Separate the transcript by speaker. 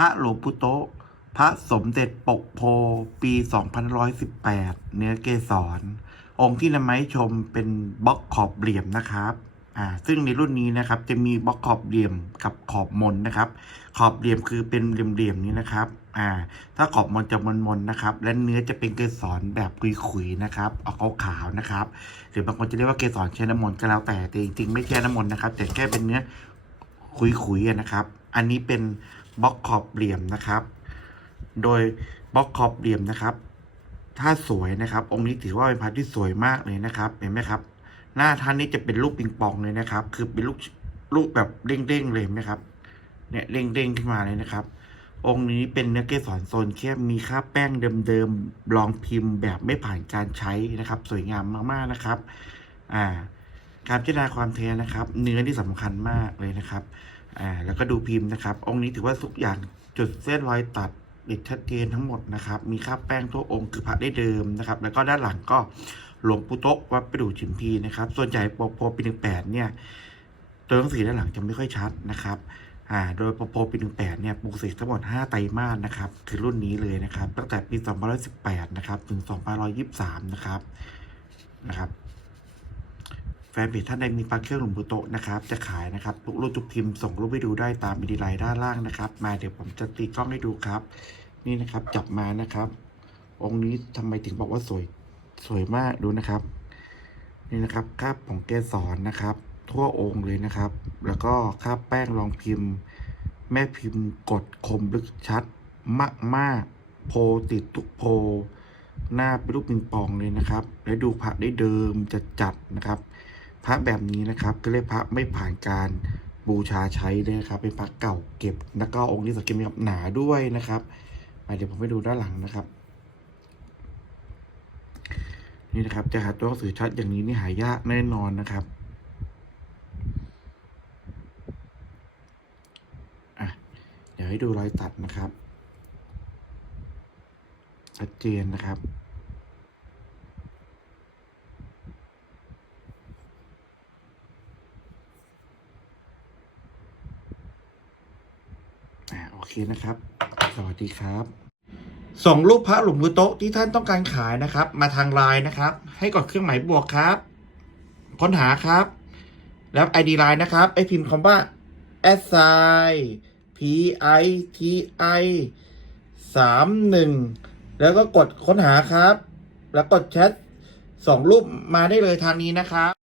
Speaker 1: พระหลวงปู่โตพระสมเด็จปกโพปี 2118 เนื้อเกสร องค์ที่นำมาให้ชมเป็นบล็อกขอบเหลี่ยมนะครับอ่าซึ่งในรุ่นนี้นะครับจะมีบล็อกขอบเหลี่ยมกับขอบมนนะครับ ขอบเหลี่ยมคือเป็นเหลี่ยมๆนี้นะครับอ่าถ้าขอบมนจะมนๆนะครับ และเนื้อจะเป็นเกสรแบบขุยๆนะครับออกขาวๆนะครับหรือบางคนจะเรียกว่าเกสรแช่น้ำมนต์ก็แล้วแต่แต่จริงๆไม่แช่น้ำมนต์นะครับ แต่แค่เป็นเนื้อขุยๆนะครับ อันนี้เป็น บล็อกขอบเหลี่ยมนะครับ โดยบล็อกขอบเหลี่ยมนะครับ ถ้าสวยนะครับ องค์นี้ถือว่าเป็นพระที่สวยมากเลยนะครับ เห็นไหมครับ หน้าท่านนี้จะเป็นรูปปิงปองเลยนะครับ คือเป็นลูกลูกแบบเด้งๆเลยนไหมครับ เนี่ยเด้งๆขึ้นมาเลยนะครับ องค์นี้เป็นเนื้อเกสรโซนเข้มมีค่าแป้งเดิมๆลองพิมพ์แบบไม่ผ่านการใช้นะครับ สวยงามมากๆนะครับ อ่าการพิจารณาความเทนะครับ เนื้อที่สำคัญมากเลยนะครับ อ่าแล้วก็ดูพิมพ์นะครับ องค์นี้ถือว่าทุกอย่างจุดเส้นรอยตัดติดชัดเจนทั้งหมดนะครับ มีค่าบแป้งทั่วองค์คือพระได้เดิมนะครับ แล้วก็ด้านหลังก็หลวงปู่โต๊ะวัดประดู่ชิมพีนะครับ ส่วนใหญ่ปกโพปีหนึ่งแปดเนี่ยตัวหนังสือด้านหลังจะไม่ค่อยชัดนะครับอ่าโดยปกโพปีหนึ่งแปดเนี่ยปลูกเสกทั้งหมดห้าไตรมาสนะครับ คือรุ่นนี้เลยนะครับ ตั้งแต่ปีสองพันร้อยสิบแปดนะครับ ถึงสองพันร้อยยี่สิบสามนะครับนะครับ ฟนเพจท่านใดมีปลาเครื่องหลวงปู่โตนะครับ จะขายนะครับทุกรูปทุกพิมพ์ส่งรูปให้ดูได้ตามอินดีไลน์ด้านล่างนะครับ มาเดี๋ยวผมจะตีกล้องให้ดูครับ นี่นะครับจับมานะครับ องค์นี้ทำไมถึงบอกว่าสวยสวยมากดูนะครับ นี่นะครับคราบของเกสรนนะครับ ทั่วองค์เลยนะครับ แล้วก็คราบแป้งรองพิมพ์ แม่พิมพ์กดคมลึกชัดมากมากๆโพติดทุกโพหน้าเป็นรูปปิงปองเลยนะครับ และดูพระได้เดิมจะจัดนะครับ ระแบบนี้นะครับก็เรียกพระไม่ผ่านการบูชาใช้เลยนะครับเป็นพระเก่าเก็บแล้วก็องค์นี้สังเกตมีหนาด้วยนะครับเดี๋ยวผมไปดูด้านหลังนะครับ นี่นะครับจะหาตัวหนังสือชัดอย่างนี้นี่หายากแน่นอนนะครับอะเดี๋ยวให้ดูรอยตัดนะครับชัดเจนนะครับ โอเคนะครับ สวัสดีครับส่งรูปพระหลวงปู่โต๊ะที่ท่านต้องการขายนะครับ มาทางไลน์นะครับ ให้กดเครื่องหมายบวกครับ ค้นหาครับ แล้ว ID ไลน์นะครับ ไอพิมพ์คำว่า s i p i t i สามหนึ่งแล้วก็กดค้นหาครับ แล้วกดแชทส่งรูปมาได้เลยทางนี้นะครับ